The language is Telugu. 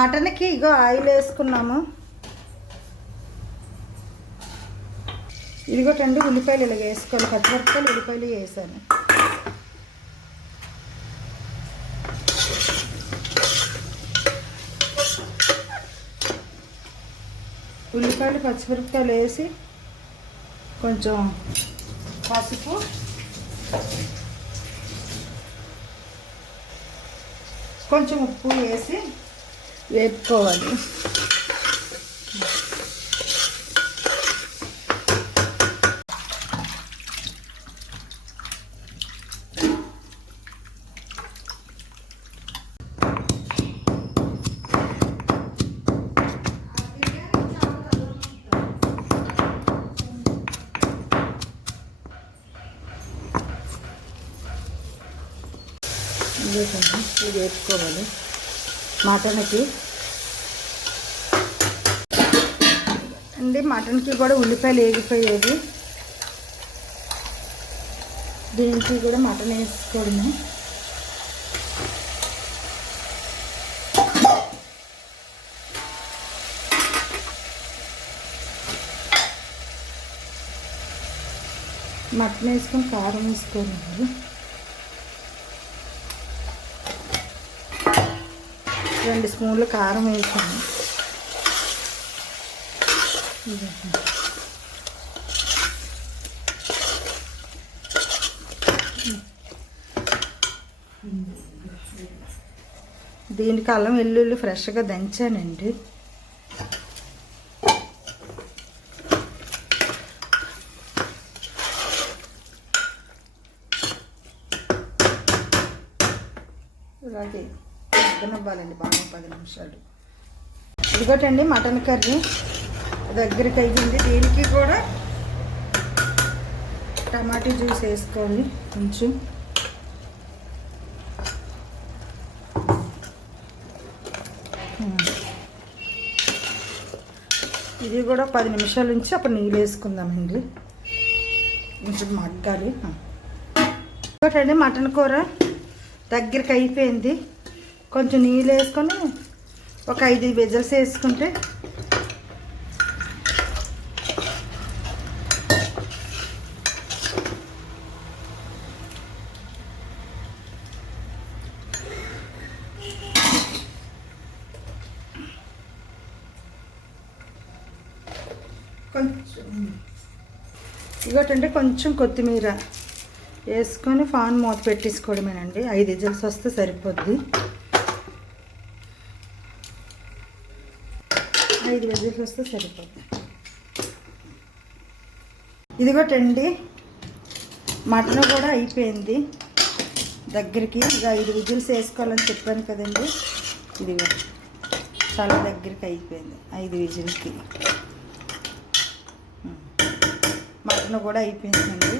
మటన్కి ఇగో ఆయిల్ వేసుకున్నాము. ఇదిగోటండి ఉల్లిపాయలు ఇలా వేసుకోవాలి. పచ్చిమిరపకాయలు ఉల్లిపాయలు వేసాను. ఉల్లిపాయలు పచ్చిమిరపకాయలు వేసి కొంచెం పసుపు, కొంచెం ఉప్పు వేసి వేపుకోవాలి. ఇది వేసుకోవాలి మటన్కి అండి. మటన్కి కూడా ఉల్లిపాయలు వేగిపోయేది. దీనికి కూడా మటన్ వేసుకోవడమే. మటన్ వేసుకొని కారం వేసుకోవాలి. 2 స్పూన్లు కారం వేసాను. దీనికి అల్లం వెల్లుల్లి ఫ్రెష్గా దంచానండి. ఇలాగే ఉడకనివ్వాలండి బాగా 10 నిమిషాలు. ఇదిగోటండి మటన్ కర్రీ దగ్గరికి అయ్యింది. దీనికి కూడా టమాటా జ్యూస్ వేసుకోవాలి కొంచెం. ఇది కూడా 10 నిమిషాల నుంచి అప్పుడు నీళ్ళు వేసుకుందామండి. కొంచెం మగ్గాలి. ఇంకోటండి మటన్ కూర దగ్గరికి అయిపోయింది. కొంచెం నీళ్ళు వేసుకొని ఒక 5 విజిల్స్ వేసుకుంటే కొంచెం ఇగోటంటే కొంచెం కొత్తిమీర వేసుకొని ఫాన్ మూత పెట్టేసుకోవడమేనండి. 5 విజిల్స్ వస్తే సరిపోద్ది. 5 విజిల్స్ వస్తే సరిపోద్ది. ఇదిగోటండి మటన్ కూడా అయిపోయింది దగ్గరికి. ఇక 5 విజిల్స్ వేసుకోవాలని చెప్పాను కదండి. ఇదిగో చాలా దగ్గరికి అయిపోయింది 5 విజిల్కి. మటన్ కూడా అయిపోయిందండి.